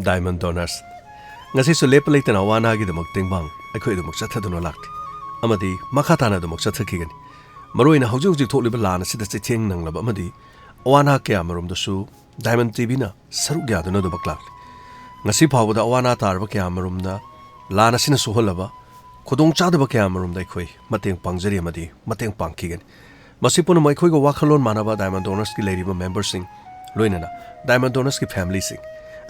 Diamond Donors. Ngasi su lepa leitana wana gi damak tengbang akhoi damak chathaduna lakti. Amadi makhatana damak chathakigani. Maroina hauju hauju tholiba lana sida chitheng nanglaba amadi wana kya marum dasu Diamond TV na saru gya duna damak lakti. Ngasi phawda wana tarba kya marum da lana sina suholaba khudong chadaba kya marum da akhoi mateng pangjari amadi mateng pangkigani. Masipuna maikoi go wakhalon manaba Diamond Donors ki leiriba members sing loinana Diamond Donors ki family sing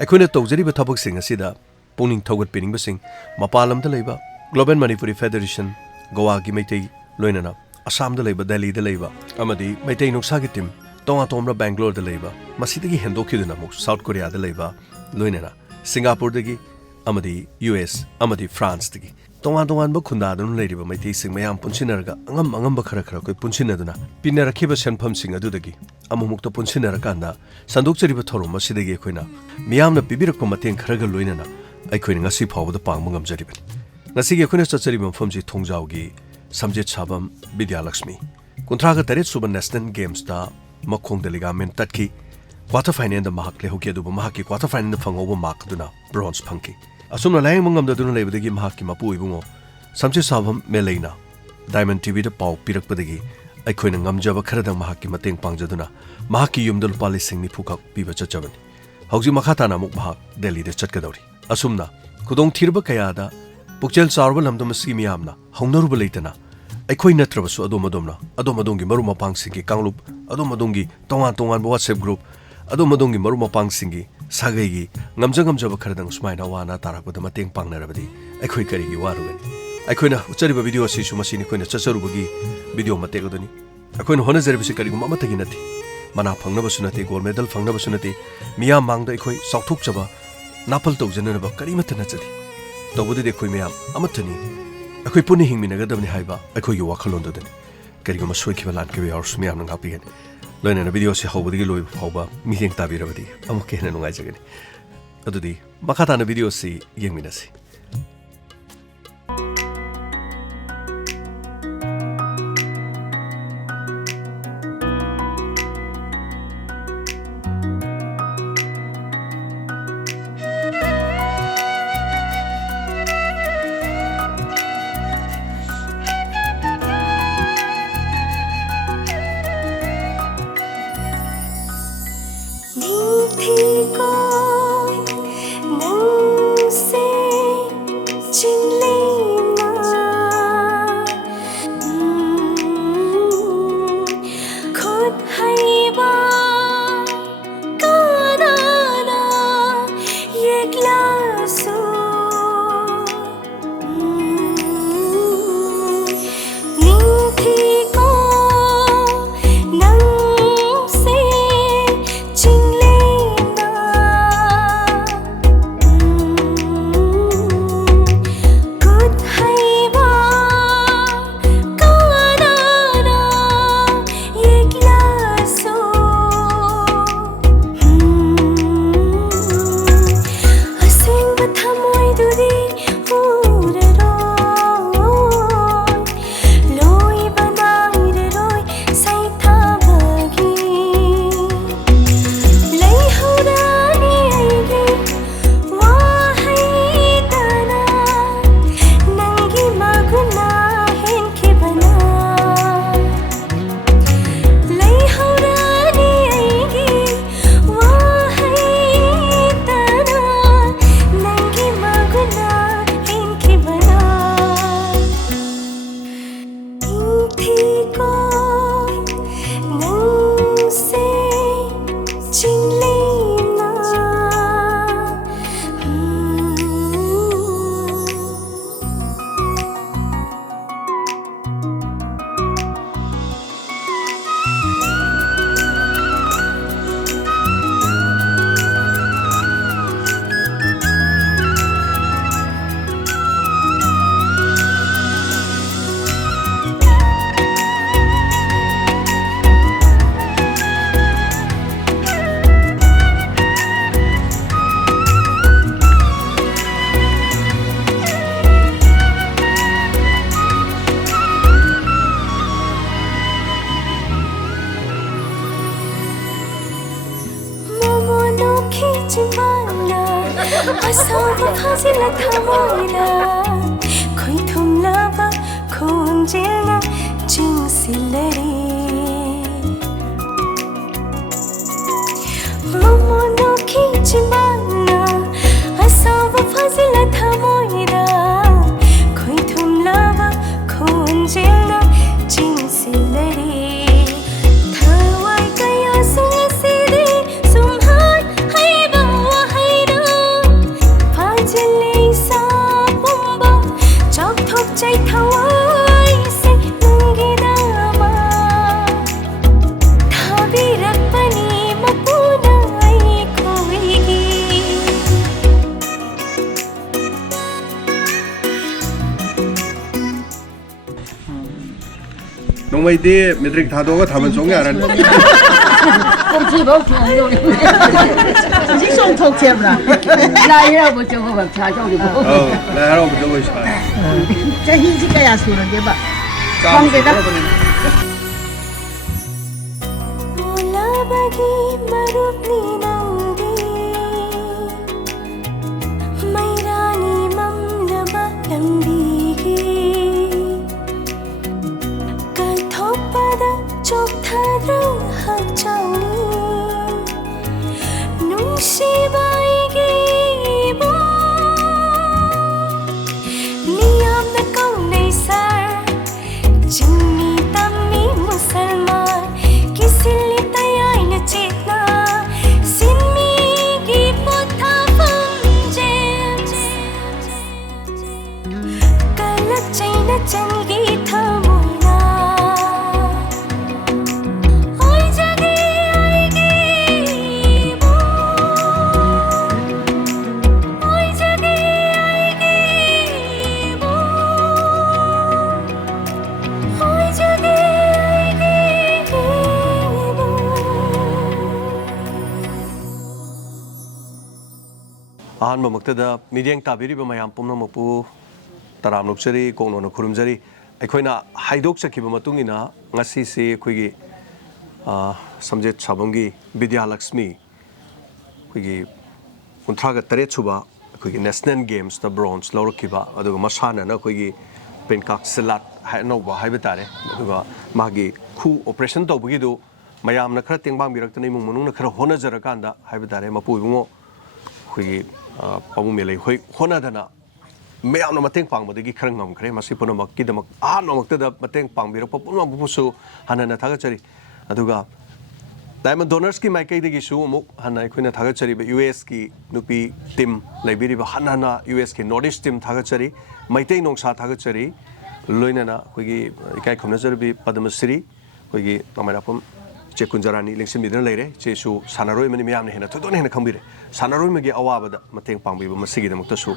akhoi na tawjariba thabak sing asida Puning Thogat Pinning Basing, Mapalam the Labor, Global Manipuri Federation, Goa Meitei, Loinana, Assam the Labor, Delhi the Labor, Amadi, Meitei Nongsa-And Team, Tonga Bangalore the Labor, Masitigi Hendoki South Korea the Labor, Loinana, Singapore the Gi, Amadi, US, Amadi, France the Gi. Tonga Bakunda, the lady by Meitei Sing Mayam Punchinaga, Angamba Karakara, Punchinaduna, Pinera Kibasan Pumsing a Dudagi, Amumukta Punchinarakanda, Sandukari Batoro, Masidagi Quina, Miam the Bibirako Matin Karaga Luinana. Akhoi ngasi phawda pangmangam jariban ngasi ge khone chachari mafamji thongjawgi samje chabam Bidyaluxmi kuntra ga tare suban national games da makhong da ligament tatki quarter final da mahak le hoki du mahak ki quarter final da phangoba mark duna bronze phangki asumna laing mangam da duna lebadagi mahak ki mapu ibungo samje chabam meleina Diamond TV da paw pirak padagi akhoi ngamjaba khara mahak ki mateng pangjaduna mahak ki yumdal palising ni phukak piba chachaban hauji makhata namuk mahak Delhi da chatkadori Asumna, Kudong Tirba Kayada, Pukchel Sarva Lamdom Skimiamna, Hongaruba Latana, Akhoi Natrabasu Adomadongi Maruma Pangsingi, Kanglup, Adomadongi, Tongan WhatsApp group, Adomadongi Maruma Pangsingi, Sagagi, Namjangam Jabakardang Smaina Wana Tarak with the Mating Pangnarabadi, Akhoi Karigi Warugan. Akhona, Chariba video Sisumashini Quina Chasarubugi, video Mategodoni. Akhon Honazervisi Karigum Mataginati, Mana Pangnabasunati, gold medal Pangnabasunati, Mia Mangda Akhoi, Sautuk Jaba. Napal to General Karimatana Chadi. Tobudi de Kuimiam, Amatani. A quipuni hing Minagadam Haiba, a Kuyu Wakalonda. Karigama Swikivalan Kavi or Smiam and Happy. Learn a video see how the Loy Hoba, meeting Tabi Ravadi, Amakan and Wajagan. Adudi, Makatana video see Yeminasi. Nongsa-And Asaba fazila thamoida Khoi thumlaba khonjelna chingsilare Mono khichmana Asaba fazila thamoida Khoi thumlaba khonjelna chingsilare Thawai kaya sungaside sumhat haiba wahaina Fajile sa bomba chok thok chai thawai se nungidama Thabi rakpani mapuna ai khoigi Nongsa-And metric thado ka thaman song yaran. Không chỉ bảo chuyện đâu, chỉ xong thuộc thêm là lại ra một chỗ mà trả cho được không? Lại haro một chỗ mới sai. Cái gì cái gì xuống rồi bạn? Không cái đó. Ola bagi marupni nangdi Mairani mamlaba lambigi Kathopada chok thadang hakchauni Nungsibaigi bo Niyam na kaunay sar Jingmi tammi musalman Kisili tayay na chitna Sinmi gi putha famjen Kalat chay na changi thamoina Oy jagi aigi bo Oy jagi aigi bo Oy jagi aigi bo Ahanba maktada midiyang tabiriba mayam pumnamapu taram nukjari kongno khurumjari aikoina haidok chakiba matungina ngasi se aikoigi samjet chabamgi Bidyaluxmi aikoigi 38 suba aikoigi national games na bronze lawrakiba aduga masana na aikoigi penkak salat hainauba haiba tare aduga magi khu operation tawbagi do mayamna khara tengbang biraktani imung manungna khara honajarakanda haiba tare mapu ibungo aikoigi pabung melai hoi honadana mayamna mateng pangbadagi khara ngamkhre masi punamak kidamak ahanmaktada mateng pangbirappa punabusu hanana thagachari aduga diamond donors ki maikaidagi su amuk hana aikoina thagachari US ki nupi team laibiriba hanana US ki northeast team thagachari Meitei Nongsa thagachari loinana aikoigi ikai khomnajarabi Padmasri aikoigi namarapam Chekunjarani lengsim bidana leire chesu sanaroi mani miyamna hena thodon hena khambire sanaroi magi awabada mateng pangbiba masigi damakta su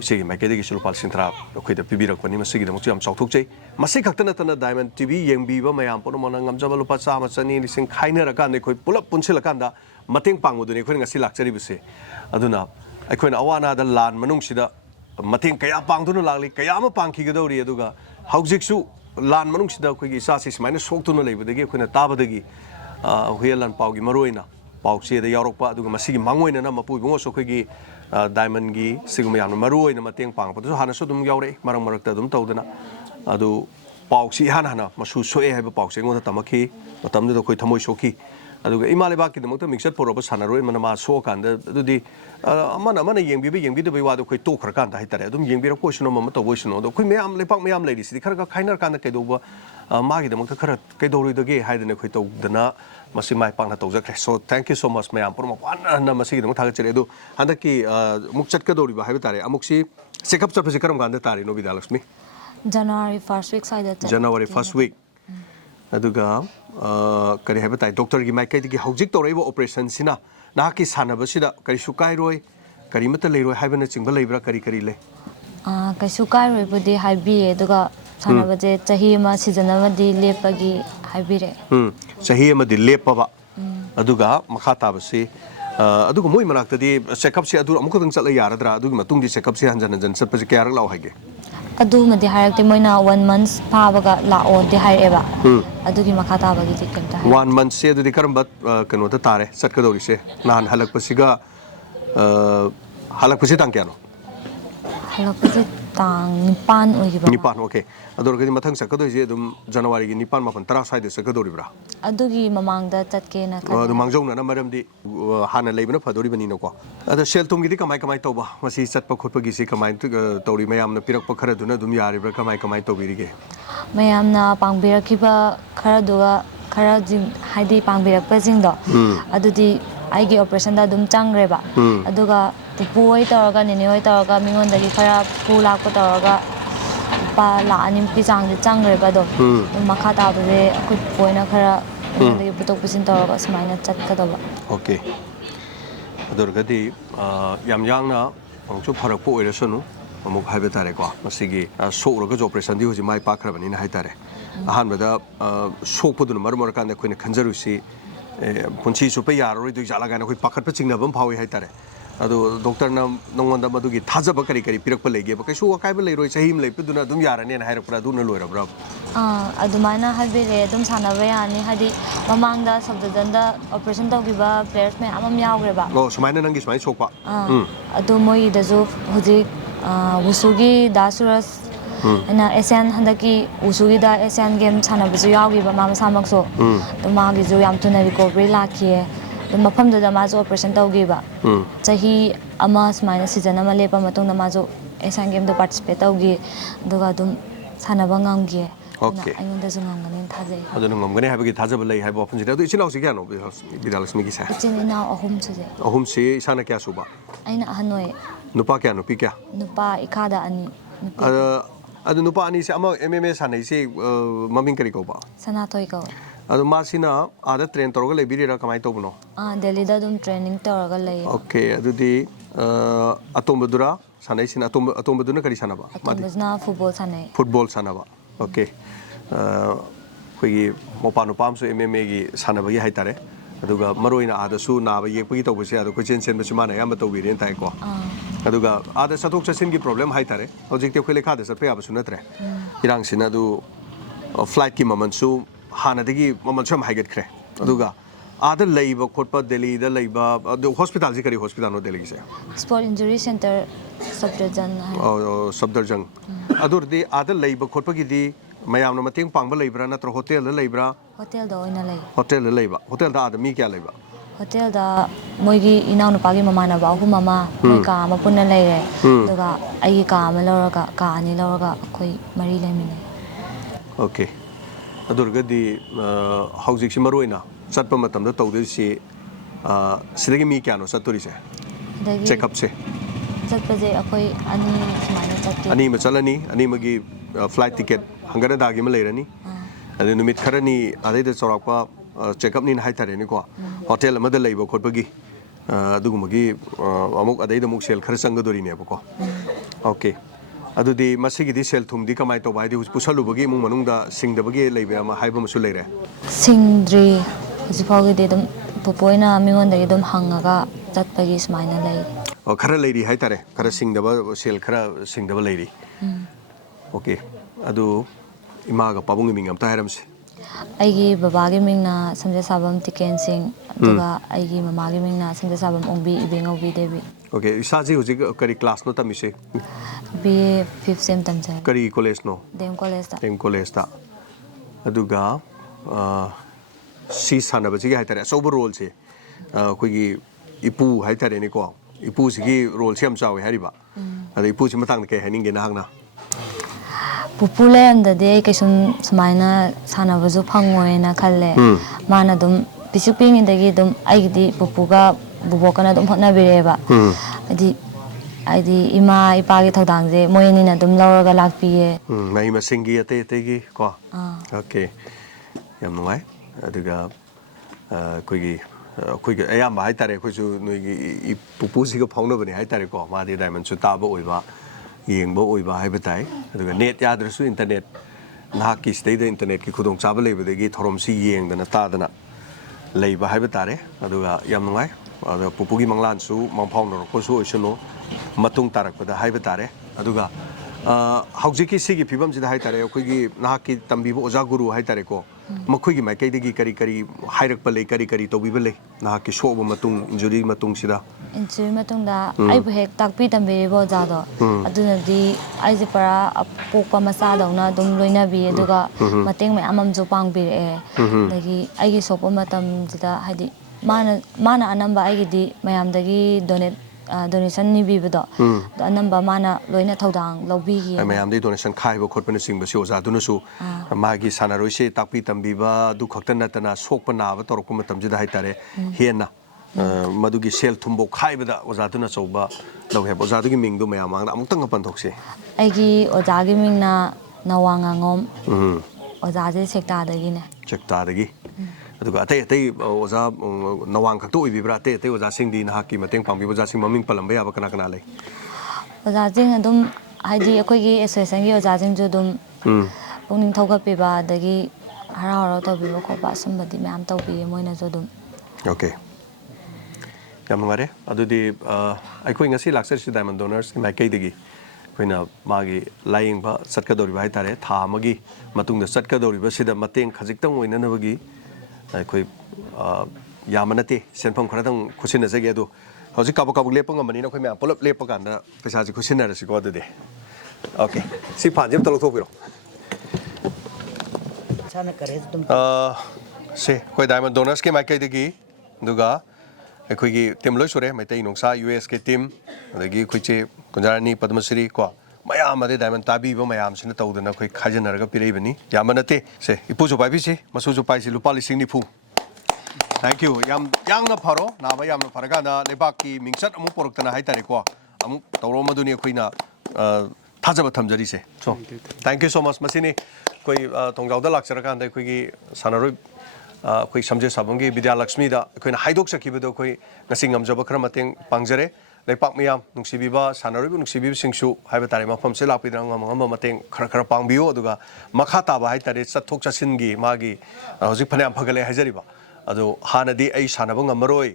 isegi maikaidagi su lupal sintra akoida pibirakpani masigi damakta yam chauthokchei masi khaktana tana diamond TV yengbiba mayam ponamana ngamjaba lupa chama chani lising khainarakan ekoi pulap punsilakanda mateng pangmuduni ekoi ngasi lakchari bise aduna ekoina awana da lan manungsida mateng kaya pangduna lagli kaya ama pangkhigadori aduga haujiksu lan manungsida akoigi sasi smaina soktuna leibadagi ekoina tabadagi huyalan paugi maroina pauche da yaurokpa aduga masigi mangoina na mapu bungo so akoigi diamond gi siguma yamna maroina mateng pangpa so hana so dum yaure marang marakta dum tawdana adu pauchi hana masu soe haiba pauche ngonda tamaki matamda koi thamoi soki aduga imaleba ki damakta mixer poroba sanaroi manama so kanda adudi amana yengbi de wadu koi to khar kanda haitare adum yengbira ko sino mama to boisino do koi meam lepak meam lady sidi khar ka khainar kanda kaidoba magi damakta khar kaidori dage haidane koi to dana masi mai pangna to jakre so thank you so much meam porma wana masi damak thaga chire do handaki mukchat ka dori ba haiba tare amuksi checkup chapse karam kanda tare no Bidyaluxmi January 1st week side January 1st week aduga kari haiba tai doctor gi mai kai gi hojik toraiba operation sina na ki sanaba sida kari sukai roi kari mata leiroi haibana chingba leibra kari le kai sukai roi budi haibi aduga sanaba je chahi ma season amadi lepagi haibire chahi amadi lepaba aduga makha tabasi aduga moi manaktadi checkup se adu amukadang chatla yaradra adugi matungdi checkup se hanjan chatpase kyarak law haige adu madi harakte moina 1 month pabaga lao de haireba adugi makha tabagi tikanta 1 month se adu karamba kano ta tare chatkadori se nan halak pasiga ꯍꯜꯂꯛꯄꯁꯤ ꯇꯥꯡ ꯀꯌꯥꯅꯣ ꯍꯜꯂꯛꯄꯁꯦ ꯇꯥꯡ 9 ꯑꯣꯏꯈꯤꯕ ꯅꯤꯄꯥꯟ okay ꯑꯗꯨ ꯑꯣꯏꯔꯒꯗꯤ ꯃꯊꯪ ꯆꯠꯀꯗꯣꯏꯁꯦ ꯑꯗꯨꯝ ꯖꯅꯋꯥꯔꯤꯒꯤ 9 10 10 ꯁ꯭ꯋꯥꯏꯗ ꯆꯠꯀꯗꯧꯔꯤꯕ꯭ꯔꯥ ꯑꯗꯨꯒꯤ ꯃꯃꯥꯡꯗ ꯆꯠꯀꯦꯅ ꯑꯗꯨ ꯈꯜꯂꯦ ꯃꯥꯡꯖꯧꯅꯅ ꯃꯔꯝꯗꯤ ꯍꯥꯟꯅ ꯂꯩꯕꯅ ꯐꯗꯣꯔꯤꯕꯅꯤꯅꯀꯣ ꯑꯗꯣ ꯁꯦꯜ ꯊꯨꯝꯒꯤꯗꯤ ꯀꯃꯥꯏ ꯇꯧꯕ ꯃꯁꯤ ꯆꯠꯄ ꯈꯣꯠꯄꯒꯤꯁꯤ ꯀꯃꯥꯏꯅ ꯇꯧꯔꯤ ꯃꯌꯥꯝꯅ ꯄꯤꯔꯛꯄ ꯈꯔꯗꯨꯅ ꯑꯗꯨꯝ ꯌꯥꯔꯤꯕ꯭ꯔꯥ ꯀꯃꯥꯏ ꯇꯧꯕꯤꯔꯤꯒꯦ ꯃꯌꯥꯝꯅ ꯄꯥꯡꯕꯤꯔꯛꯈꯤꯕ ꯈꯔꯗꯨꯒ ꯈꯔꯁꯤꯡ ꯍꯥꯏꯗꯤ ꯄꯥꯡꯕꯤꯔꯛꯄꯁꯤꯡꯗꯣ ꯑꯗꯨꯗꯤ ꯑꯩꯒꯤ ꯑꯣꯄꯔꯦꯁꯟꯗ ꯑꯗꯨꯝ ꯆꯪꯈ꯭ꯔꯦꯕ ꯑꯗꯨꯒ ꯄꯨꯄꯨ ꯍꯣꯏ ꯇꯧꯔꯒ ꯅꯦꯅꯦ ꯍꯣꯏ ꯇꯧꯔꯒ ꯃꯤꯉꯣꯟꯗꯒꯤ ꯈꯔ ꯄꯨ ꯂꯥꯛꯄ ꯇꯧꯔꯒ ꯂꯨꯄꯥ 1,200,000ꯃꯨꯛꯀꯤ ꯆꯥꯡꯁꯦ ꯆꯪꯈ꯭ꯔꯦꯕ ꯑꯗꯨꯝ ꯃꯈꯥ ꯇꯥꯕꯁꯦ ꯑꯩꯈꯣꯏ ꯄꯨꯄꯨ ꯍꯣꯏꯅ ꯈꯔ ꯃꯤꯉꯣꯟꯗꯒꯤ ꯄꯨꯊꯣꯛ ꯄꯨꯁꯤꯟ ꯇꯧꯔꯒ ꯁꯨꯃꯥꯏꯅ ꯆꯠꯀꯗꯕ ꯑꯣꯀꯦ ꯑꯗꯨ ꯑꯣꯏꯔꯒꯗꯤ ꯌꯥꯝ ꯌꯥꯡꯅ ꯑꯃꯨꯛꯁꯨ ꯐꯔꯛꯄ ꯑꯣꯏꯔꯁꯅꯨ ꯑꯃꯨꯛ ꯍꯥꯏꯕ ꯇꯥꯔꯦꯀꯣ ꯃꯁꯤꯒꯤ ꯁꯣꯛꯎꯔꯒꯁꯨ ꯑꯣꯄꯔꯦꯁꯟꯗꯤ ꯍꯧꯖꯤꯛ ꯃꯥꯏ ꯄꯥꯛꯈ꯭ꯔꯕꯅꯤꯅ ꯍꯥꯏꯇꯥꯔꯦ ꯑꯍꯥꯟꯕꯗ ꯁꯣꯛꯄꯗꯨꯅ ꯃꯔꯝ ꯑꯣꯏꯔꯀꯥꯟꯗ ꯑꯩꯈꯣꯏꯅ ꯈꯟꯖꯔꯨꯁꯤ ꯄꯨꯟꯁꯤ ꯆꯨꯞꯄ ꯌꯥꯔꯔꯣꯏꯗꯣꯏ ꯖꯥꯠꯂ ꯀꯥꯏꯅ ꯑꯩꯈꯣꯏ ꯄꯥꯈꯠꯄ ꯆꯤꯡꯅꯕ ꯑꯃ ꯐꯥꯎꯏ ꯍꯥꯏꯇꯥꯔꯦ ꯑꯗꯣ ꯗꯣꯛꯇꯔꯅ ꯅꯉꯣꯟꯗ ꯃꯗꯨꯒꯤ ꯊꯥꯖꯕ ꯀꯔꯤ ꯄꯤꯔꯛꯄ ꯂꯩꯒꯦꯕ ꯀꯩꯁꯨ ꯑꯀꯥꯏꯕ ꯂꯩꯔꯣꯏ ꯆꯍꯤ ꯑꯃ ꯂꯩꯕꯗꯨꯅ ꯑꯗꯨꯝ ꯌꯥꯔꯅꯤꯅ ꯍꯥꯏꯔꯛꯄ꯭ꯔꯥ ꯑꯗꯨꯅ ꯂꯣꯏꯔꯕ꯭ꯔꯥ ꯑꯗꯨꯃꯥꯏꯅ ꯍꯥꯏꯕꯤꯔꯛꯑꯦ ꯑꯗꯨꯝ ꯁꯥꯟꯅꯕ ꯌꯥꯅꯤ ꯍꯥꯏꯗꯤ ꯃꯃꯥꯡꯗ ꯁꯕꯗꯤꯖꯟꯗ ꯑꯣꯄꯔꯦꯁꯟ ꯇꯧꯈꯤꯕ ꯄ꯭ꯂꯦꯌꯔꯁ ꯃꯌꯥꯝ ꯑꯃ ꯌꯥꯎꯈ꯭ꯔꯦꯕ ꯑꯣ ꯁꯨꯃꯥꯏꯅ ꯅꯪꯒꯤ ꯁꯨꯃꯥꯏꯅ ꯁꯣꯛꯄ ꯑꯗꯨ ꯃꯣꯏꯒꯤꯗꯁꯨ ꯍꯧꯖꯤꯛ ꯋꯨꯁꯨꯒꯤ ꯗꯥ ꯁꯨꯔꯁ ꯑꯩꯅ ꯑꯦꯁꯤꯌꯥꯟ ꯍꯟꯗꯛꯀꯤ ꯋꯨꯁꯨꯒꯤꯗ ꯑꯦꯁꯤꯌꯥꯟ ꯒꯦꯝ ꯁꯥꯟꯅꯕꯁꯨ ꯌꯥꯎꯈꯤꯕ ꯃꯥ ꯃꯁꯥꯃꯛꯁꯨ ꯑꯗꯨ ꯃꯥꯒꯤꯁꯨ ꯌꯥꯝ ꯊꯨꯅ ꯔꯤꯀꯣꯕꯔꯤ ꯂꯥꯛꯈꯤꯌꯦ ꯑꯗꯨ ꯃꯐꯝꯗꯨꯗ ꯃꯥꯁꯨ ꯑꯣꯄꯔꯦꯁꯟ ꯇꯧꯈꯤꯕ ꯆꯍꯤ ꯑꯃ ꯁꯨꯃꯥꯏꯅ ꯁꯤꯖꯟ ꯑꯃ ꯂꯦꯞꯄ ꯃꯇꯨꯡꯗ ꯃꯥꯁꯨ ꯑꯦꯁꯤꯌꯥꯟ ꯒꯦꯝꯗ ꯄꯥꯔꯇꯤꯁꯤꯄꯦꯠ ꯇꯧꯈꯤ ꯑꯗꯨꯒ ꯑꯗꯨꯝ ꯁꯥꯟꯅꯕ ꯉꯝꯈꯤꯌꯦ ꯑꯗꯨꯅ ꯑꯩꯉꯣꯟꯗꯁꯨ ꯉꯝꯒꯅꯤꯅ ꯊꯥꯖꯩ ꯑꯗꯨꯅ ꯉꯝꯒꯅꯤ ꯍꯥꯏꯕꯒꯤ ꯊꯥꯖꯕ ꯂꯩ ꯍꯥꯏꯕ ꯋꯥꯐꯝꯁꯤꯗ ꯑꯗꯨ ꯏꯆꯤꯜ ꯏꯅꯥꯎꯁꯤ ꯀꯌꯥꯅꯣ ꯕꯤꯗ꯭ꯌꯥꯂꯛꯁꯃꯤꯒꯤꯁꯦ ꯏꯆꯤꯟ ꯏꯅꯥꯎ 3 ꯁꯨꯖꯩ ꯑꯍꯨꯝꯁꯤ ꯏꯁꯥꯅ ꯀꯌꯥ ꯁꯨꯕ ꯑꯩꯅ ꯑꯍꯟ ꯑꯣꯏ ꯅꯨꯄꯥ ꯀꯌꯥ ꯅꯨꯄꯤ ꯀꯌꯥ ꯅꯨꯄꯥ ꯏꯈꯥꯗ 2 ꯅꯨꯄꯤ ꯑꯗꯨ ꯅꯨꯄꯥ ꯑꯅꯤꯁꯦ ꯑꯃ MMA ꯁꯥꯟꯅꯩꯁꯤ ꯃꯃꯤꯡ ꯀꯔꯤ ꯀꯧꯕ ꯁꯅꯥꯊꯣꯏ ꯀꯧꯋꯦ ꯑꯗꯣ ꯃꯥꯁꯤꯅ ꯑꯥꯗ ꯇ꯭ꯔꯦꯟ ꯇꯧꯔꯒ ꯂꯩꯕꯤꯔꯤꯔꯥ ꯀꯃꯥꯏꯅ ꯇꯧꯕꯅꯣ ꯗꯦꯜꯂꯤꯗ ꯑꯗꯨꯝ ꯇ꯭ꯔꯦꯅꯤꯡ ꯇꯧꯔꯒ ꯂꯩꯌꯦꯕ ꯑꯣꯀꯦ ꯑꯗꯨꯗꯤ ꯑꯇꯣꯝꯕꯗꯨꯔꯥ ꯁꯥꯟꯅꯩꯁꯤꯅ ꯑꯇꯣꯝꯕꯗꯨꯅ ꯀꯔꯤ ꯁꯥꯟꯅꯕ ꯃꯥꯗꯤ ꯑꯇꯣꯝꯕꯁꯤꯅ ꯐꯨꯠꯕꯣꯜ ꯁꯥꯟꯅꯩ ꯐꯨꯠꯕꯣꯜ ꯁꯥꯟꯅꯕ ꯑꯣꯀꯦ ꯑꯩꯈꯣꯏꯒꯤ ꯃꯄꯥ ꯅꯨꯄꯥ ꯑꯃꯁꯨ MMA ꯁꯥꯟꯅꯕꯒꯤ ꯍꯥꯏꯇꯥꯔꯦ ꯑꯗꯨꯒ ꯃꯔꯨꯑꯣꯏꯅ ꯑꯥꯗꯁꯨ ꯅꯥꯕ ꯌꯦꯛꯄꯒꯤ ꯇꯧꯕꯁꯦ ꯑꯗꯣ ꯀꯣꯏꯆꯦꯟ ꯆꯦꯟꯕꯁꯨ ꯃꯥꯅ ꯑꯌꯥꯝꯕ ꯇꯧꯕꯤꯔꯦꯅ ꯇꯥꯏꯀꯣ ꯑꯗꯨꯒ ꯑꯥꯗ ꯆꯠꯊꯣꯛ ꯆꯠꯁꯤꯟꯒꯤ ꯄ꯭ꯔꯣꯕ꯭ꯂꯦꯝ ꯍꯥꯏꯇꯥꯔꯦ ꯍꯧꯖꯤꯛꯇꯤ ꯑꯩꯈꯣꯏ ꯂꯩꯈꯥꯗ ꯆꯠꯄ ꯌꯥꯕꯁꯨ ꯅꯠꯇ꯭ꯔꯦ ꯏꯔꯥꯡꯁꯤꯅ ꯑꯗꯨ ꯐ꯭ꯂꯥꯏꯠꯀꯤ ꯃꯃꯜꯁꯨ ꯍꯥꯟꯅꯗꯒꯤ ꯃꯃꯜꯁꯨ ꯌꯥꯝ ꯍꯥꯏꯒꯠꯈ꯭ꯔꯦ ꯑꯗꯨꯒ ꯑꯥꯗ ꯂꯩꯕ ꯈꯣꯠꯄ ꯗꯦꯜꯂꯤꯗ ꯂꯩꯕ ꯑꯗꯨ ꯍꯣꯁꯄꯤꯇꯥꯜꯁꯤ ꯀꯔꯤ ꯍꯣꯁꯄꯤꯇꯥꯜꯅꯣ ꯗꯦꯜꯂꯤꯒꯤꯁꯦ ꯁ꯭ꯄꯣꯔꯠ ꯏꯟꯖꯨꯔꯤ ꯁꯦꯟꯇꯔ ꯁꯕꯗꯤꯖꯟ ꯁꯕꯗꯔꯖꯪ ꯑꯗꯨ ꯑꯣꯏꯔꯗꯤ ꯑꯥꯗ ꯂꯩꯕ ꯈꯣꯠꯄꯒꯤꯗꯤ ꯃꯌꯥꯝꯅ ꯃꯇꯦꯡ ꯄꯥꯡꯕ ꯂꯩꯕ꯭ꯔꯥ ꯅꯠꯇ꯭ꯔꯒ ꯍꯣꯇꯦꯜꯗ ꯂꯩꯕ꯭ꯔꯥ ꯍꯣꯇꯦꯜꯗ ꯑꯣꯏꯅ ꯂꯩ ꯍꯣꯇꯦꯜꯗ ꯂꯩꯕ ꯍꯣꯇꯦꯜꯗ ꯑꯥꯗ ꯃꯤ ꯀꯌꯥ ꯂꯩꯕ ꯍꯣꯇꯦꯜꯗ ꯃꯣꯏꯒꯤ ꯏꯅꯥꯎꯅꯨꯄꯥꯒꯤ ꯃꯃꯥꯟꯅꯕ 3 ꯑꯃ ꯃꯣꯏ ꯀꯥ ꯑꯃ ꯄꯨꯟꯅ ꯂꯩꯔꯦ ꯑꯗꯨꯒ ꯑꯩꯒꯤ ꯀꯥ ꯑꯃ ꯂꯧꯔꯒ ꯀꯥ 2 ꯂꯧꯔꯒ ꯑꯩꯈꯣꯏ 4 ꯂꯩꯃꯤꯟꯅꯩ ꯑꯣꯀꯦ ꯑꯗꯨ ꯑꯣꯏꯔꯒꯗꯤ ꯍꯧꯖꯤꯛꯁꯤ ꯃꯔꯨꯑꯣꯏꯅ ꯆꯠꯄ ꯃꯇꯝꯗ ꯇꯧꯗꯣꯏꯁꯤ ꯁꯤꯗꯒꯤ ꯃꯤ ꯀꯌꯥꯅꯣ ꯆꯠꯇꯣꯔꯤꯁꯦ ꯑꯗꯒꯤ ꯆꯦꯛꯑꯞꯁꯦ ꯆꯠꯄꯁꯦ ꯑꯩꯈꯣꯏ 2 ꯁꯨꯃꯥꯏꯅ ꯆꯠꯀꯦ ꯑꯅꯤ ꯑꯃ ꯆꯠꯂꯅꯤ ꯑꯅꯤꯃꯒꯤ ꯐ꯭ꯂꯥꯏꯠ ꯇꯤꯀꯦꯠ ꯍꯪꯒꯠ ꯍꯟꯗꯥꯒꯤ ꯑꯃ ꯂꯩꯔꯅꯤ ꯑꯗꯩ ꯅꯨꯃꯤꯠ ꯈꯔꯅꯤ ꯑꯗꯩꯗ ꯆꯥꯎꯔꯥꯛꯄ ꯆꯦꯛꯑꯞꯅꯤꯅ ꯍꯥꯏꯇꯥꯔꯦꯅꯦꯀꯣ ꯍꯣꯇꯦꯜ ꯑꯃꯗ ꯂꯩꯕ ꯈꯣꯠꯄꯒꯤ ꯑꯗꯨꯒꯨꯝꯕꯒꯤ ꯑꯃꯨꯛ ꯑꯗꯩꯗ ꯑꯃꯨꯛ ꯁꯦꯜ ꯈꯔ ꯆꯪꯒꯗꯣꯔꯤꯅꯦꯕꯀꯣ ꯑꯣꯀே ꯑꯗꯨꯗꯤ ꯃꯁꯤꯒꯤꯗꯤ ꯁꯦꯜ ꯊꯨꯝꯗꯤ ꯀꯃꯥꯏꯅ ꯇꯧꯕ ꯍꯥꯏꯗꯤ ꯍꯧꯖꯤꯛ ꯄꯨꯁꯜꯂꯨꯕꯒꯤ ꯏꯃꯨꯡ ꯃꯅꯨꯡꯗ ꯁꯤꯡꯗꯕꯒꯤ ꯂꯩꯕ ꯑꯃ ꯍꯥꯏꯕ ꯑꯃꯁꯨ ꯂꯩꯔꯦ ꯁꯤꯡꯗ꯭ꯔꯤ ꯍꯧꯖꯤꯛꯐꯥꯎꯒꯤꯗꯤ ꯑꯗꯨꯝ ꯄꯨꯄꯨꯍꯣꯏꯅ ꯃꯤꯉꯣꯟꯗꯒꯤ ꯑꯗꯨꯝ ꯍꯪꯉꯒ ꯆꯠꯄꯒꯤ ꯁꯨꯃꯥꯏꯅ ꯂꯩ ꯈꯔ ꯂꯩꯔꯤ ꯍꯥꯏꯇꯥꯔꯦ ꯈꯔ ꯁꯤꯡꯗꯕ ꯁꯦꯜ ꯈꯔ ꯁꯤꯡꯗꯕ ꯂꯩꯔꯤ ꯑꯣꯀꯦ ꯑꯗꯨ ꯏꯃꯥꯒ ꯄꯥꯕꯨꯡꯒꯤ ꯃꯤꯡ ꯑꯝꯇ ꯍꯥꯏꯔꯝꯁꯤ ꯑꯩꯒꯤ ꯕꯕꯥꯒꯤ ꯃꯤꯡꯅ ꯁꯝꯖꯦꯠꯁꯥꯕꯝ ꯇꯤꯀꯦꯟ ꯁꯤꯡ ꯑꯗꯨꯒ ꯑꯩꯒꯤ ꯃꯃꯥꯒꯤ ꯃꯤꯡꯅ ꯁꯝꯖꯦꯠꯁꯥꯕꯝ ꯑꯣꯡꯕꯤ ꯏꯕꯦꯡꯉꯧꯕꯤ ꯗꯦꯕꯤ ꯑꯣꯀꯦ ꯏꯁꯥꯁꯤ ꯍꯧꯖꯤꯛ ꯀꯔꯤ ꯀ꯭ꯂꯥꯁꯅꯣ ꯇꯝꯃꯤꯁꯦ BA 5th ꯁꯦꯝ ꯇꯝꯖꯔꯤ ꯀꯔꯤ ꯀꯣꯂꯦꯖꯅꯣ ꯗꯦꯝ ꯀꯣꯂꯦꯖꯇ ꯗꯦꯝ ꯀꯣꯂꯦꯖꯇ ꯑꯗꯨꯒ ꯁꯤ ꯁꯥꯟꯅꯕꯁꯤꯒꯤ ꯍꯥꯏꯇꯥꯔꯦ ꯑꯆꯧꯕ ꯔꯣꯜꯁꯦ ꯑꯩꯈꯣꯏꯒꯤ ꯏꯄꯨ ꯍꯥꯏꯇꯥꯔꯦꯅꯦꯀꯣ ꯏꯄꯨꯁꯤꯒꯤ ꯔꯣꯜꯁꯦ ꯌꯥꯝ ꯆꯥꯎꯋꯦ ꯍꯥꯏꯔꯤꯕ ꯑꯗ ꯏꯄꯨꯁꯤ ꯃꯇꯥꯡꯗ ꯀꯩ ꯍꯥꯏꯅꯤꯡꯒꯦ ꯅꯍꯥꯛꯅ ꯄꯨꯄꯨ ꯂꯩꯔꯝꯗꯗꯤ ꯑꯩ ꯀꯩꯁꯨꯝ ꯁꯨꯃꯥꯏꯅ ꯁꯥꯟꯅꯕꯁꯨ ꯐꯪꯉꯣꯏꯅ ꯈꯜꯂꯦ ꯃꯥꯅ ꯑꯗꯨꯝ ꯄꯤꯁꯛ ꯄꯤꯛꯏꯉꯩꯗꯒꯤ ꯑꯗꯨꯝ ꯑꯩꯒꯤꯗꯤ ꯄꯨꯄꯨꯒ ꯕꯨꯕꯣꯛꯀꯅ ꯑꯗꯨꯝ ꯍꯣꯠꯅꯕꯤꯔꯛꯑꯦꯕ ꯍꯥꯏꯗꯤ ꯏꯃꯥ ꯏꯄꯥꯒꯤ ꯊꯧꯗꯥꯡꯁꯦ ꯃꯣꯏ ꯑꯅꯤꯅ ꯑꯗꯨꯝ ꯂꯧꯔꯒ ꯂꯥꯛꯄꯤꯌꯦ ꯃꯍꯩ ꯃꯁꯤꯡꯒꯤ ꯑꯇꯩꯒꯤ ꯀꯣ ꯑꯣꯀꯦ ꯌꯥꯝ ꯅꯨꯡꯉꯥꯏ ꯑꯗꯨꯒ ꯑꯩꯈꯣꯏꯒꯤ ꯑꯌꯥꯝꯕ ꯍꯥꯏꯇꯥꯔꯦ ꯑꯩꯈꯣꯏꯁꯨ ꯅꯣꯏꯒꯤ ꯄꯨꯄꯨꯁꯤꯒ ꯐꯥꯎꯅꯕꯅꯦ ꯍꯥꯏꯇꯥꯔꯦꯀꯣ ꯃꯥꯗꯤ ꯗꯥꯏꯃꯟꯁꯨ ꯇꯥꯕ ꯑꯣꯏꯕ ꯌꯦꯡꯕ ꯑꯣꯏꯕ ꯍꯥꯏꯕ ꯇꯥꯏ ꯑꯗꯨꯒ ꯅꯦꯠ ꯌꯥꯗ꯭ꯔꯁꯨ ꯏꯟꯇꯔꯅꯦꯠ ꯅꯍꯥꯛꯀꯤ ꯁꯤꯗꯩꯗ ꯏꯟꯇꯔꯅꯦꯠꯀꯤ ꯈꯨꯗꯣꯡꯆꯥꯕ ꯂꯩꯕꯗꯒꯤ ꯊꯧꯔꯝꯁꯤ ꯌꯦꯡꯗꯅ ꯇꯥꯗꯅ ꯂꯩꯕ ꯍꯥꯏꯕ ꯇꯥꯔꯦ ꯑꯗꯨꯒ ꯌꯥꯝ ꯅꯨꯡꯉꯥꯏ ꯑꯗꯨꯒ ꯄꯨꯄꯨꯒꯤ ꯃꯪꯂꯥꯟꯁꯨ ꯃꯪꯐꯥꯎꯅꯔꯛꯄꯁꯨ ꯑꯣꯏꯁꯅꯨ ꯃꯇꯨꯡ ꯇꯥꯔꯛꯄꯗ ꯍꯥꯏꯕ ꯇꯥꯔꯦ ꯑꯗꯨꯒ ꯍꯧꯖꯤꯛꯀꯤ ꯁꯤꯒꯤ ꯐꯤꯕꯝꯁꯤꯗ ꯍꯥꯏꯇꯥꯔꯦ ꯑꯩꯈꯣꯏꯒꯤ ꯅꯍꯥꯛꯀꯤ ꯇꯝꯕꯤꯕ ꯑꯣꯖꯥ ꯒꯨꯔꯨ ꯍꯥꯏꯇꯥꯔꯦꯀꯣ ꯃꯈꯣꯏꯒꯤ ꯃꯥꯏꯀꯩꯗꯒꯤ ꯀꯔꯤ ꯀꯔꯤ ꯍꯥꯏꯔꯛꯄ ꯂꯩ ꯀꯔꯤ ꯀꯔꯤ ꯇꯧꯕꯤꯕ ꯂꯩ ꯅꯍꯥꯛꯀꯤ ꯁꯣꯛꯑꯕ ꯃꯇꯨꯡ ꯏꯟꯖꯨꯔꯤ ꯃꯇꯨꯡꯁꯤꯗ interview matungda aibu hek takpi tambiribo jado adunadi aise para apokpa masa dauna dum loinabi aduga mateng mayam amju pangbire dagi aigi sopa matam jida hadi mana anamba aigi di mayam dagi donation ni bibido anamba mana loina thodang lobigi mayam di donation khaibo khotpana singbasi oza dunusu magi sanaroise takpi tambiba du khakta natana sokpa naba torokpa matam jida haitare hena madugi sel thumbo khaibada oza duna chauba lawhe oza dugi mingdu mayam mangda amutang panthokse aigi oza gi mingna nawangangom oza je sekta dagi aduga atei oza nawang khakto ibibra atei oza singdi nahaki mateng pangbi oza sing maming palamba yaba kana kana lei oza jing adum haidi akoigi association gi oza jing ju dum pungning thogappiba dagi harau harau tawbiba khopa sumbadi mayam tawbi moina ju dum okay yam ngare adudi aikoi ngasi laksar si diamond donors mai kai digi koina magi lying ba satka dori bai tare tha magi matungda satka dori ba sida mateng khajik-tang oina nabagi aikoi yamanate senpham kharatang khusina jage adu hojik kabu lepang amani na khoi ma polop lepa kanda pesa ji khusina rasi ko adu de okay si phanjim talo thopiro chana kare dum se khoi diamond donors ke mai kai digi duga ꯑꯩꯈꯣꯏꯒꯤ team ꯂꯣꯏ ꯁꯨꯔꯦ ꯃꯩꯇꯩ ꯅꯣꯡꯁꯥ USK team ꯑꯗꯒꯤ ꯑꯩꯈꯣꯏꯆꯦ ꯀꯨꯟꯖꯥꯔꯥꯅꯤ ꯄꯗꯃꯁ꯭ꯔꯤ ꯀꯣ ꯃꯌꯥꯝ ꯑꯗꯩ diamond ꯇꯥꯕꯤꯕ ꯃꯌꯥꯝꯁꯤꯅ ꯇꯧꯗꯅ ꯑꯩꯈꯣꯏ ꯈꯥꯏꯖꯤꯟꯅꯔꯒ ꯄꯤꯔꯛꯏꯕꯅꯤ ꯌꯥꯝꯕ ꯅꯠꯇꯦ ꯁꯦ ꯏꯄꯨꯁꯨ ꯄꯥꯏꯕꯤꯁꯤ ꯃꯁꯨꯁꯨ ꯄꯥꯏꯁꯤ ꯂꯨꯄꯥ 90,000 ꯊꯦꯡꯛ ꯌꯨ ꯌꯥꯝꯅ ꯐꯔꯣ ꯅꯥꯕ ꯌꯥꯝꯅ ꯐꯔꯀꯥꯟꯗ ꯂꯩꯕꯥꯛꯀꯤ ꯃꯤꯡꯆꯠ ꯑꯃꯨꯛ ꯄꯣꯔꯛꯇꯅ ꯍꯥꯏꯇꯥꯔꯦꯀꯣ ꯑꯃꯨꯛ ꯇꯧꯔꯣ ꯃꯗꯨꯅꯤ ꯑꯩꯈꯣꯏꯅ ꯊꯥꯖꯕ ꯊꯝꯖꯔꯤꯁꯦ ꯁꯣ ꯊꯦꯡꯛ ꯌꯨ ꯁꯣ ꯃꯆ ꯃꯁꯤꯅꯤ ꯑꯩꯈꯣꯏ ꯊꯣꯡꯖꯥꯎꯗ ꯂꯥꯛꯆꯔꯀꯥꯟꯗ ꯑꯩꯈꯣꯏꯒꯤ ꯁꯥꯟꯅꯔꯣꯏ ꯑꯩꯈꯣꯏ ꯁꯝꯖꯦ ꯁꯥꯕꯝꯒꯤ ꯕꯤꯗ꯭ꯌꯥꯂꯛꯁꯃꯤꯗ ꯑꯩꯈꯣꯏꯅ ꯍꯥꯏꯗꯣꯛꯆꯈꯤꯕꯗꯣ ꯑꯩꯈꯣꯏ ꯉꯁꯤ ꯉꯝꯖꯕ ꯈꯔ ꯃꯇꯦꯡ ꯄꯥꯡꯖꯔꯦ ꯂꯩꯄꯥꯛ ꯃꯤꯌꯥꯝ ꯅꯨꯡꯁꯤꯕꯤꯕ ꯁꯥꯟꯅꯔꯣꯏꯕꯨ ꯅꯨꯡꯁꯤꯕꯤꯕꯁꯤꯡꯁꯨ ꯍꯥꯏꯕ ꯇꯥꯔꯦ ꯃꯐꯝꯁꯦ ꯂꯥꯛꯄꯤꯗꯅꯉꯝꯕ ꯃꯇꯦꯡ ꯈꯔ ꯄꯥꯡꯕꯤꯌꯨ ꯑꯗꯨꯒ ꯃꯈꯥ ꯇꯥꯕ ꯍꯥꯏꯇꯥꯔꯦ ꯆꯠꯊꯣꯛ ꯆꯠꯁꯤꯟꯒꯤ ꯃꯥꯒꯤ ꯍꯧꯖꯤꯛ ꯐꯅꯌꯥꯝ ꯐꯒꯠꯂꯦ ꯍꯥꯏꯖꯔꯤꯕ ꯑꯗꯣ ꯍꯥꯟꯅꯗꯤ ꯑꯩ ꯁꯥꯟꯅꯕ ꯉꯝꯃꯔꯣꯏ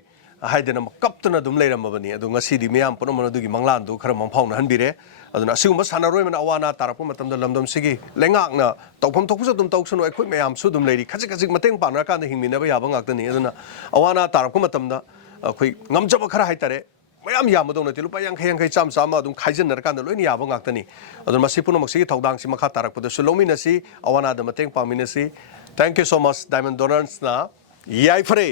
ꯍꯥꯏꯗꯅ ꯀꯞꯇꯅ ꯑꯗꯨꯝ ꯂꯩꯔꯝꯃꯕꯅꯤ ꯑꯗꯣ ꯉꯁꯤꯗꯤ ꯃꯤꯌꯥꯝ ꯄꯨꯝꯅꯃꯛ ꯑꯗꯨꯒꯤ ꯃꯪꯂꯥꯟꯗꯨ ꯈꯔ ꯃꯪꯐꯥꯎꯅꯍꯟꯕꯤꯔꯦ ꯑꯗꯨꯅ ꯑꯁꯤꯒꯨꯝꯕ ꯁꯥꯟꯅꯔꯣꯏ ꯑꯃꯅ ꯑꯋꯥ ꯑꯅꯥ ꯇꯥꯔꯛꯄ ꯃꯇꯝꯗ ꯂꯝꯗꯝꯁꯤꯒꯤ ꯂꯩꯉꯥꯛꯅ ꯇꯧꯐꯝ ꯊꯣꯛꯄꯁꯨ ꯑꯗꯨꯝ ꯇꯧꯁꯅꯨ ꯑꯩꯈꯣꯏ ꯃꯌꯥꯝꯁꯨ ꯑꯗꯨꯝ ꯂꯩꯔꯤ ꯈꯖꯤꯛ ꯃꯇꯦꯡ ꯄꯥꯡꯅꯔꯀꯥꯟꯗ ꯍꯤꯡꯃꯤꯟꯅꯕ ꯌꯥꯕ ꯉꯥꯛꯇꯅꯤ ꯑꯗꯨꯅ ꯑꯋꯥ ꯑꯅꯥ ꯇꯥꯔꯛꯄ ꯃꯇꯝꯗ ꯑꯩꯈꯣꯏ ꯉꯝꯖꯕ ꯈꯔ ꯍꯥꯏꯇꯥꯔꯦ ꯃꯌꯥꯝ ꯌꯥꯝꯕꯗꯧ ꯅꯠꯇꯦ ꯂꯨꯄꯥ 50 ꯆꯥꯝꯃ ꯑꯗꯨꯝ ꯈꯥꯏꯖꯤꯟꯅꯔꯀꯥꯟꯗ ꯂꯣꯏꯅ ꯌꯥꯕ ꯉꯥꯛꯇꯅꯤ ꯑꯗꯨꯅ ꯃꯁꯤ ꯄꯨꯝꯅꯃꯛꯁꯤꯒꯤ ꯊꯧꯗꯥꯡꯁꯤ ꯃꯈꯥ ꯇꯥꯔꯛꯄꯗꯁꯨ ꯂꯧꯃꯤꯟꯅꯁꯤ ꯑꯋꯥ ꯑꯅꯥꯗ ꯃꯇꯦꯡ ꯄꯥꯡꯃꯤꯟꯅꯁꯤ ꯊꯦꯡꯛ ꯌꯨ ꯁꯣ ꯃꯆ ꯗꯥꯏꯃꯟ ꯗꯣꯅꯔꯁꯅ ꯌꯥꯏꯐꯔꯦ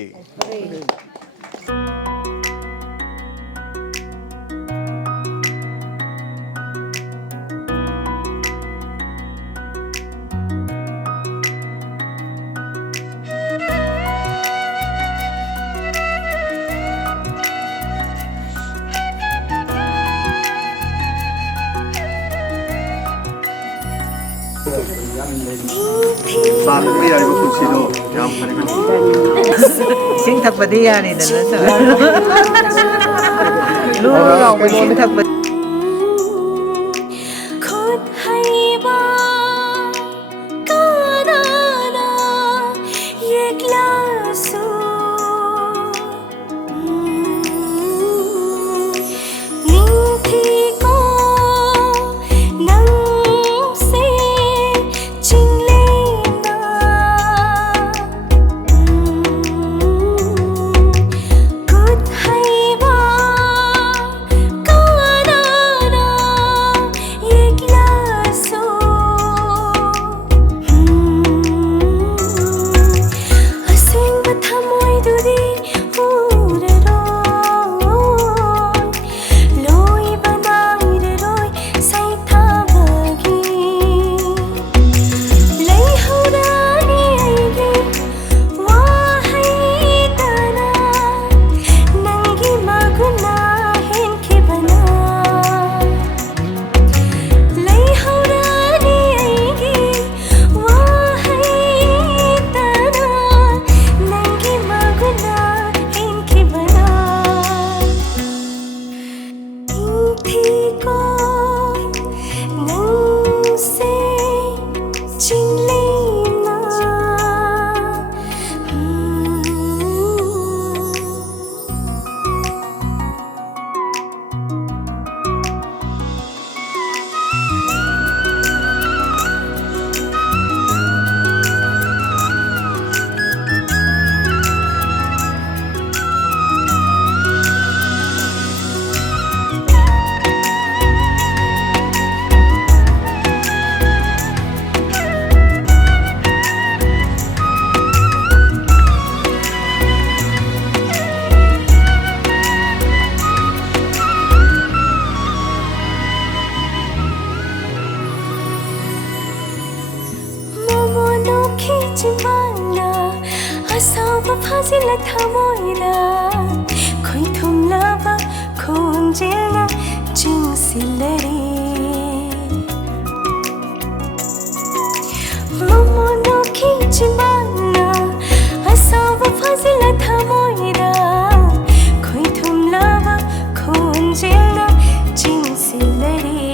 ꯆꯥꯅꯕ ꯌꯥꯏꯕ ꯄꯨꯟꯁꯤꯗꯣ ꯌꯥꯝ ꯐꯔꯤꯕꯅꯤ ꯏꯁꯤꯡ ꯊꯛꯄꯗꯤ ꯌꯥꯔꯦꯗꯅ ꯂꯨ ꯂꯥꯎꯕ ꯏꯁꯤꯡ ꯊꯛꯄ खुद हैबा कानाना ये ग्लासो नीथी को नंग से चिंगलेना खुद हैबा कानाना 아사오바 파질라 타모이다 코이툼라바 콘질나 징실레리 모모노키지마나 아사오바 파질라 타모이다 코이툼라바 콘질나 징실레리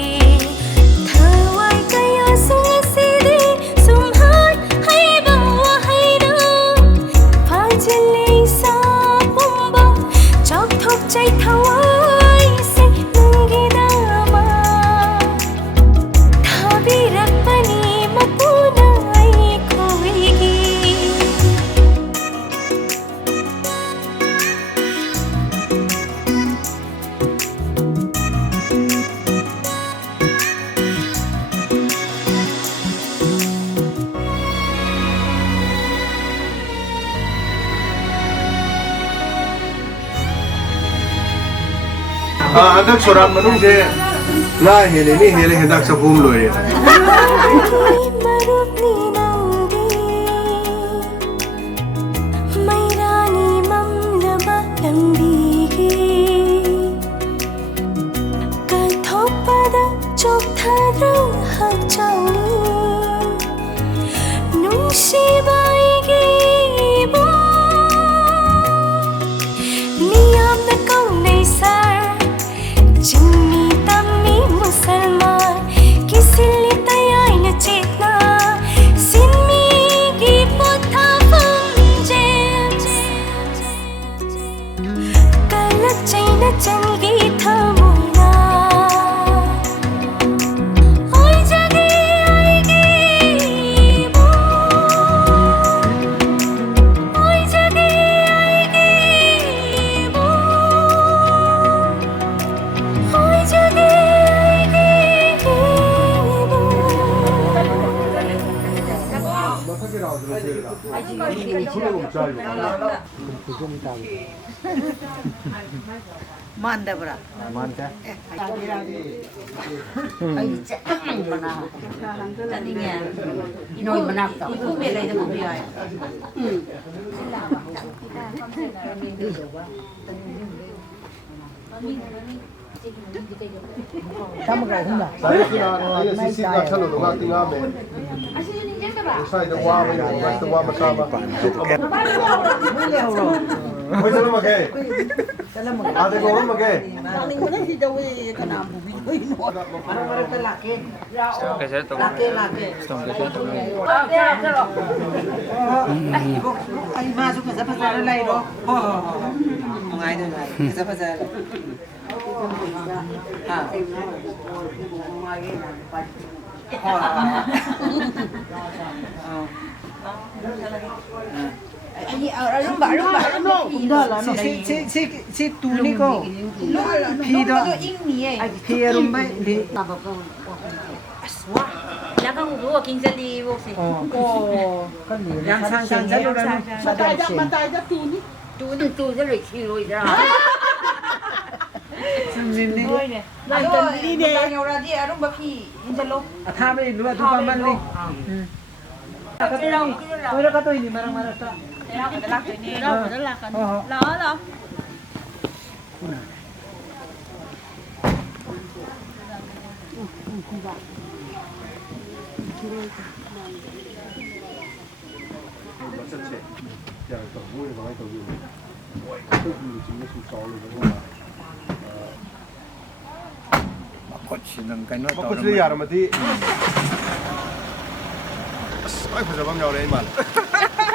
Anak soran manung je, lah hele ni hele hendak sabum loe. Manda bra. Manda. Ai chẳng mana. Tadinya. Inoi manak tau. Ibu belai dah mobil ai. Kamu kaya hendak. Saya kira sisi nak selalu dengar tinggal me. Saya dah wah me, dah wah macam apa. Boleh jalan makai. Ada orang makai. Paling mana si Jawa kena bubi koi no. Mana terlaki. Laki. Ai masuk ke pasar lain doh. Mengai tu ke pasar. Rumba. Si tu ni kau. Pida. Pida rumba di. Aswa. Belakang gua kinsa di box ni. Oh, kan ni. Yang sang Matai dah tu ni. Tu je lek siloi dah. Sini. Ni deh. Tanya orang dia rumba pi injalo. Atham ni dua tu paman ni. Kau dah kata ini marah-marah tak? Lah. Aku sendiri ada mati. Ay, pasal bang jauh ni mal.